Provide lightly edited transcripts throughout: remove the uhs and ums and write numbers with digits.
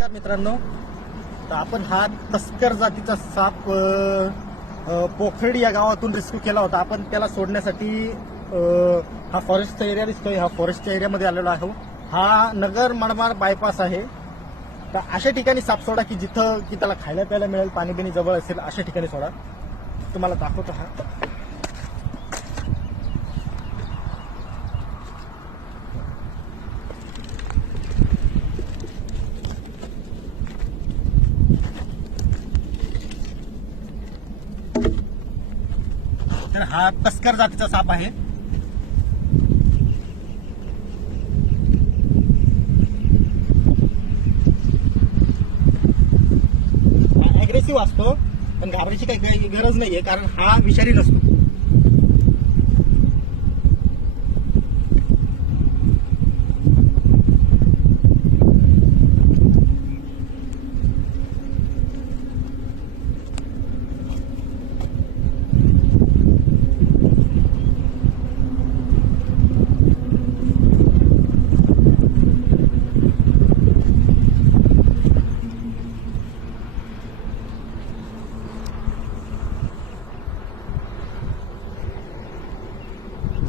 नमस्कार मित्रांनो, तर आपण हा तस्कर जातीचा साप पोखर्डी या गावातून रेस्क्यू केला होता. आपण त्याला सोडण्यासाठी हा फॉरेस्टचा एरिया दिसतोय, हा फॉरेस्टच्या एरियामध्ये आलेलो आहोत. हा नगर मनमाड बायपास आहे. तर अशा ठिकाणी साप सोडा की जिथं की त्याला खायला प्यायला मिळेल, पाणी बिणी जवळ असेल, अशा ठिकाणी सोडा. तुम्हाला दाखवतो हा. तर हा तस्कर जातीचा साप आहे. हा अग्रेसिव्ह असतो, पण घाबरायची काही गरज नाहीये, कारण हा विषारी नसतो.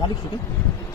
झाली की shooting?